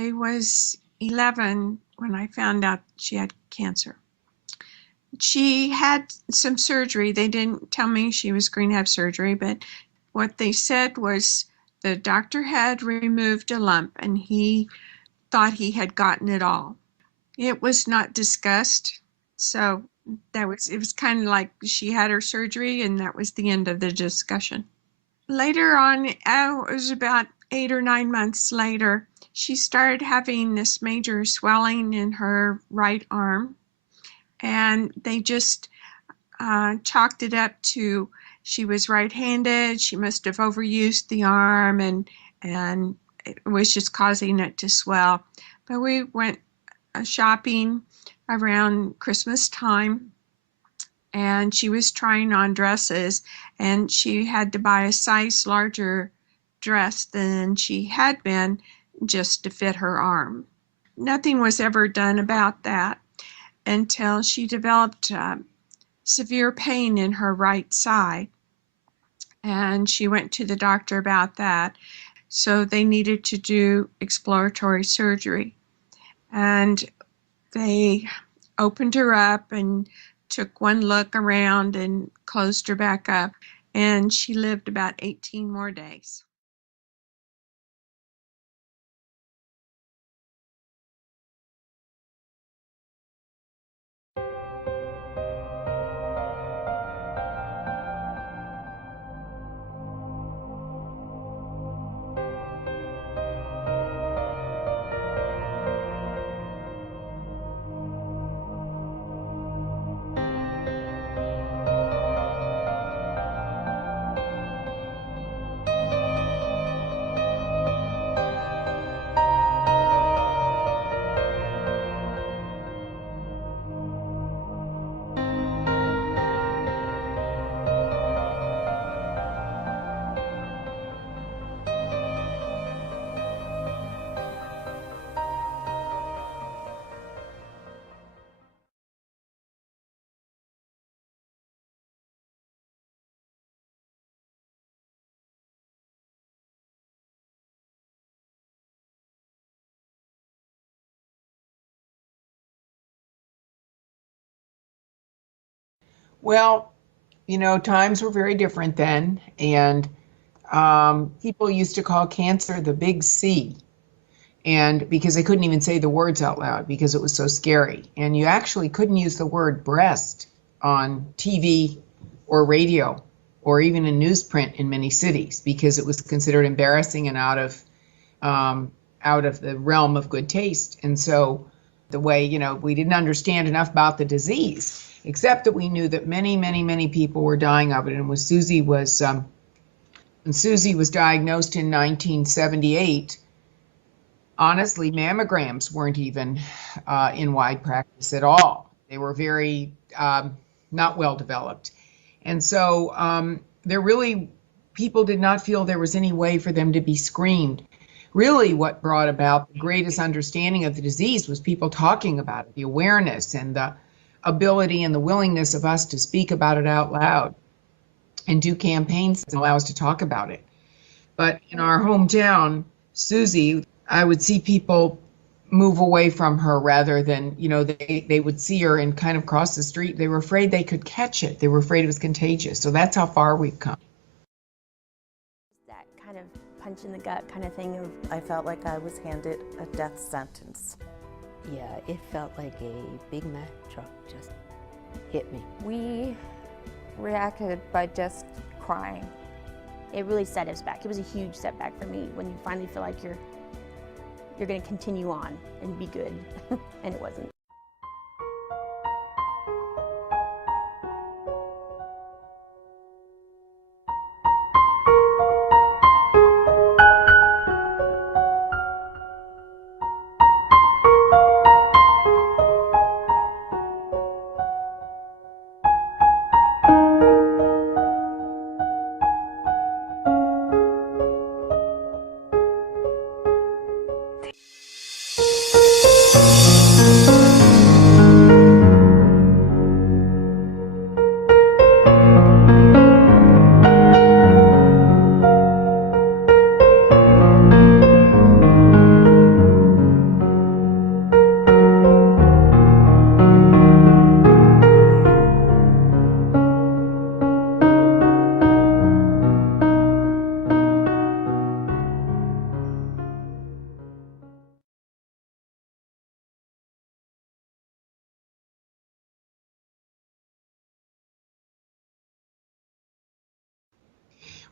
I was 11 when I found out she had cancer. She had some surgery. They didn't tell me she was going to have surgery, but what they said was the doctor had removed a lump and he thought he had gotten it all. It was not discussed, so it was kind of like she had her surgery and that was the end of the discussion. Later on, it was about 8 or 9 months later, she started having this major swelling in her right arm, and they just chalked it up to she was right-handed. She must have overused the arm, and it was just causing it to swell. But we went shopping around Christmas time, and she was trying on dresses, and she had to buy a size larger dress than she had been just to fit her arm. Nothing was ever done about that until she developed severe pain in her right side, and she went to the doctor about that. So they needed to do exploratory surgery, and they opened her up and took one look around and closed her back up, and she lived about 18 more days. Well, times were very different then, and people used to call cancer the big C, and because they couldn't even say the words out loud because it was so scary. And you actually couldn't use the word breast on TV or radio or even in newsprint in many cities because it was considered embarrassing and out of the realm of good taste. And so the way, we didn't understand enough about the disease, except that we knew that many, many, many people were dying of it. And when Susie was diagnosed in 1978, honestly, mammograms weren't even in wide practice at all. They were very not well developed. And so people did not feel there was any way for them to be screened. Really, what brought about the greatest understanding of the disease was people talking about it, the awareness and the ability and the willingness of us to speak about it out loud and do campaigns that allow us to talk about it. But in our hometown, Susie, I would see people move away from her rather than, they would see her and kind of cross the street. They were afraid they could catch it. They were afraid it was contagious. So that's how far we've come. That kind of punch in the gut kind of thing of I felt like I was handed a death sentence. Yeah, it felt like a Big Mac truck just hit me. We reacted by just crying. It really set us back. It was a huge setback for me when you finally feel like you're going to continue on and be good, and it wasn't.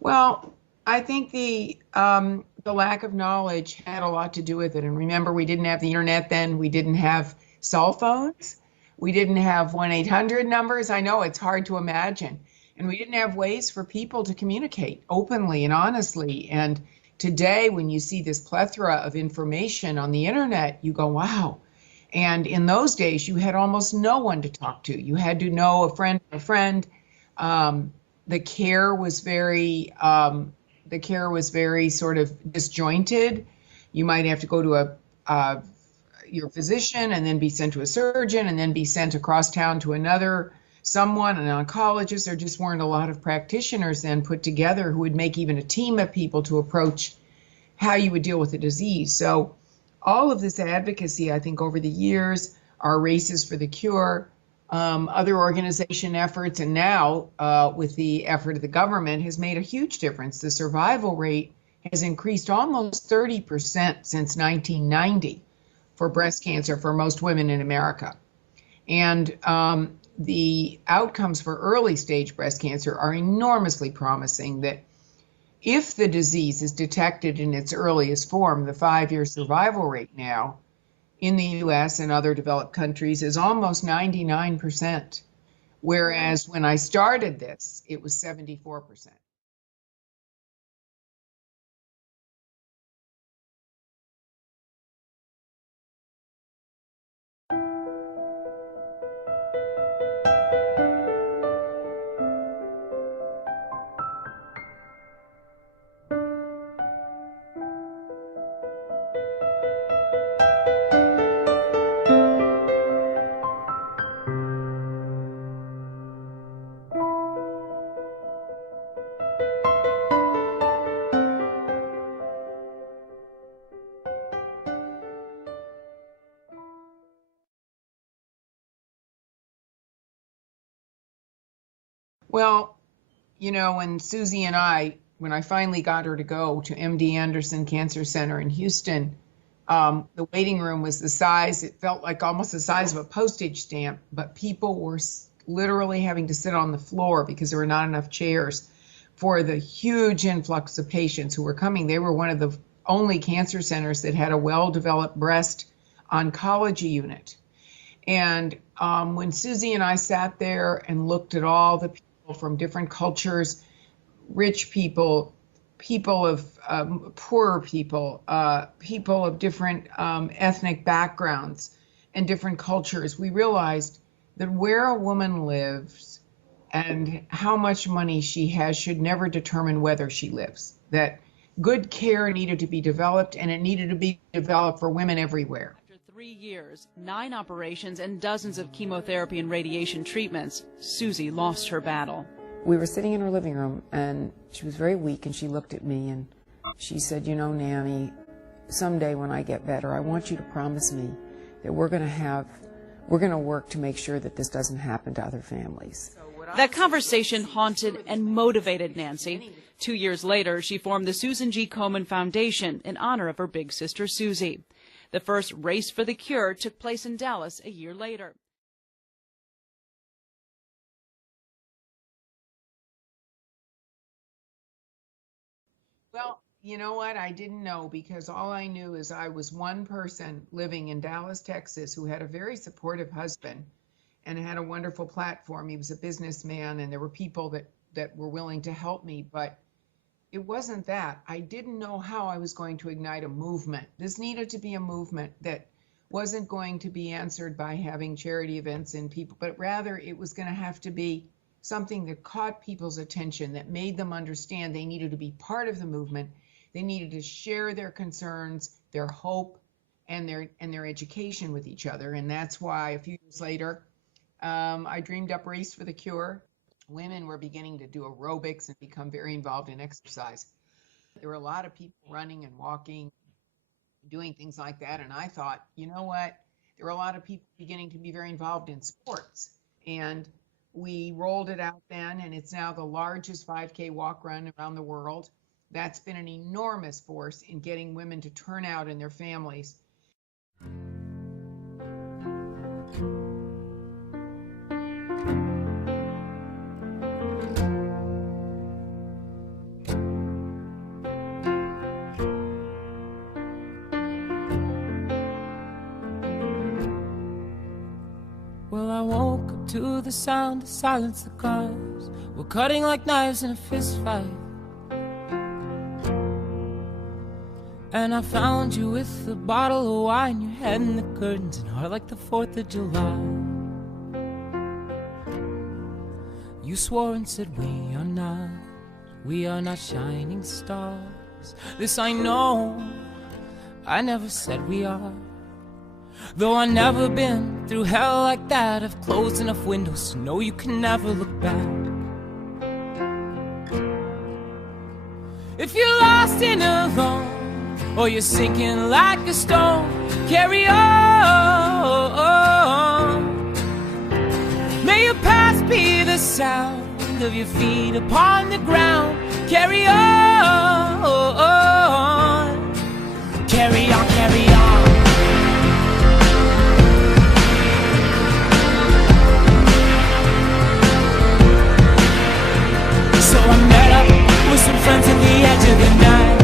Well, I think the lack of knowledge had a lot to do with it. And remember, we didn't have the internet then. We didn't have cell phones. We didn't have 1-800 numbers. I know it's hard to imagine. And we didn't have ways for people to communicate openly and honestly. And today, when you see this plethora of information on the internet, you go, wow. And in those days, you had almost no one to talk to. You had to know a friend of a friend. Um, the care was very sort of disjointed. You might have to go to your physician and then be sent to a surgeon and then be sent across town to someone, an oncologist. There just weren't a lot of practitioners then put together who would make even a team of people to approach how you would deal with the disease. So all of this advocacy, I think, over the years, our Races for the Cure, other organization efforts, and now with the effort of the government has made a huge difference. The survival rate has increased almost 30% since 1990 for breast cancer for most women in America. And the outcomes for early stage breast cancer are enormously promising, that if the disease is detected in its earliest form, the 5-year survival rate now in the US and other developed countries is almost 99%, whereas when I started this, it was 74%. Well, when Susie and when I finally got her to go to MD Anderson Cancer Center in Houston, the waiting room was it felt like almost the size of a postage stamp, but people were literally having to sit on the floor because there were not enough chairs for the huge influx of patients who were coming. They were one of the only cancer centers that had a well-developed breast oncology unit. And when Susie and I sat there and looked at all the people from different cultures, rich people, people of poorer people, people of different ethnic backgrounds and different cultures, we realized that where a woman lives and how much money she has should never determine whether she lives. That good care needed to be developed, and it needed to be developed for women everywhere. After 3 years, 9 operations, and dozens of chemotherapy and radiation treatments, Susie lost her battle. We were sitting in her living room, and she was very weak, and she looked at me and she said, Nanny, someday when I get better, I want you to promise me that we're going to work to make sure that this doesn't happen to other families. That conversation haunted and motivated Nancy. 2 years later, she formed the Susan G. Komen Foundation in honor of her big sister, Susie. The first Race for the Cure took place in Dallas a year later. Well, you know what? I didn't know, because all I knew is I was one person living in Dallas, Texas, who had a very supportive husband and had a wonderful platform. He was a businessman, and there were people that were willing to help me, but it wasn't that. I didn't know how I was going to ignite a movement. This needed to be a movement that wasn't going to be answered by having charity events and people, but rather it was going to have to be something that caught people's attention, that made them understand they needed to be part of the movement. They needed to share their concerns, their hope, and their education with each other. And that's why a few years later, I dreamed up Race for the Cure. Women were beginning to do aerobics and become very involved in exercise. There were a lot of people running and walking, doing things like that. And I thought, you know what? There were a lot of people beginning to be very involved in sports. And we rolled it out then, and it's now the largest 5K walk run around the world. That's been an enormous force in getting women to turn out and their families. to the sound to silence the cars. We're cutting like knives in a fist fight. And I found you with a bottle of wine, your head in the curtains, and heart like the 4th of July. You swore and said we are not shining stars. This I know, I never said we are. Though I've never been through hell like that, I've closed enough windows to know you can never look back. If you're lost and alone, or you're sinking like a stone, carry on. May your past be the sound of your feet upon the ground. Carry on. Carry on, carry on. So I met up with some friends at the edge of the night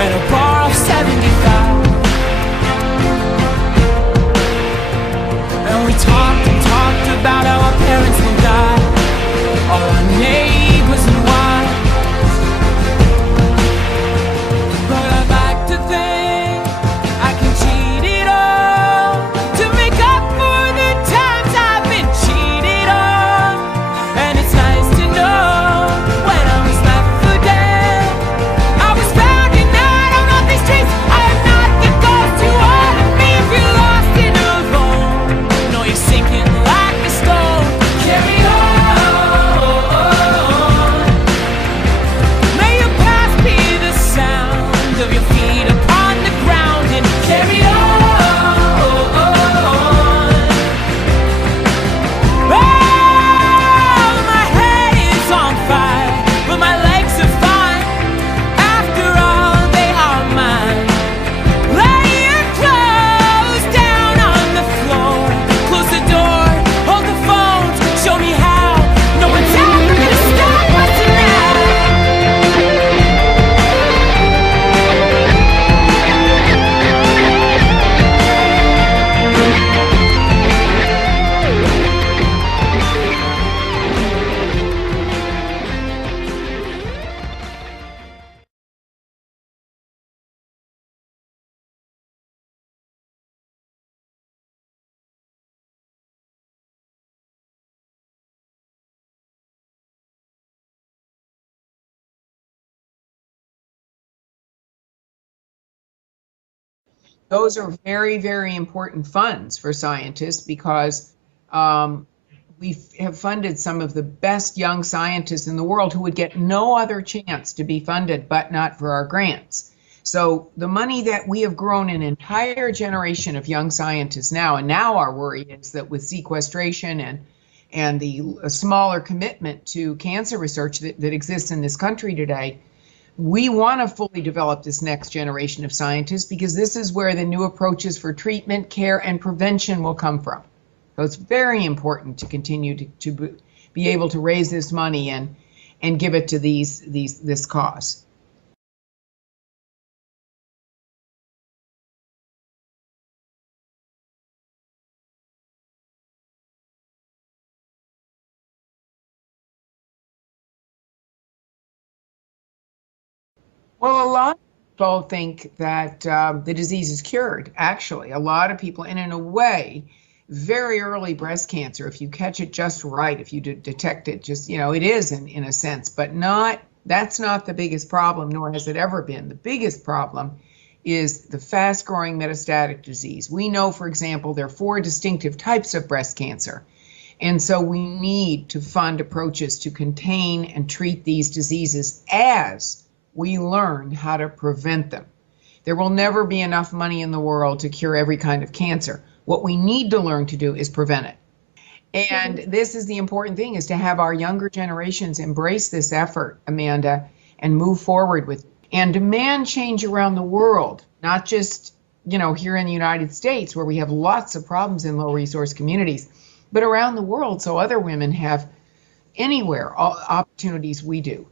at a bar off 75. And we talked and talked about how our parents will die, all our neighbors and wives. But I'd like to think I can cheat it all to make up for the times I've been cheated on. And it's nice to know when I was left for dead, I was found and out on all these streets. I am not the ghost you are to me. If you're lost and alone, know you're sinking like a stone. Carry on. May your past be the sound of your feet upon the ground, and carry on. Oh, my head is on fire, but my legs are fine. After all, they are mine. Lay your clothes down on the floor, close the door, hold the phone, show me how. No one's ever gonna stop us tonight. Those are very, very important funds for scientists because we have funded some of the best young scientists in the world who would get no other chance to be funded but not for our grants. So the money that we have grown an entire generation of young scientists now, and now our worry is that with sequestration and the smaller commitment to cancer research that exists in this country today, we want to fully develop this next generation of scientists because this is where the new approaches for treatment, care, and prevention will come from. So it's very important to continue to be able to raise this money and give it to this cause. Well, a lot of people think that the disease is cured. Actually, a lot of people, and in a way, very early breast cancer, if you catch it just right, if you detect it just, it is in a sense, but that's not the biggest problem, nor has it ever been. The biggest problem is the fast-growing metastatic disease. We know, for example, there are 4 distinctive types of breast cancer. And so we need to fund approaches to contain and treat these diseases as we learn how to prevent them. There will never be enough money in the world to cure every kind of cancer. What we need to learn to do is prevent it. And this is the important thing, is to have our younger generations embrace this effort, Amanda, and move forward with it. And demand change around the world, not just, here in the United States, where we have lots of problems in low resource communities, but around the world, so other women have anywhere all opportunities we do.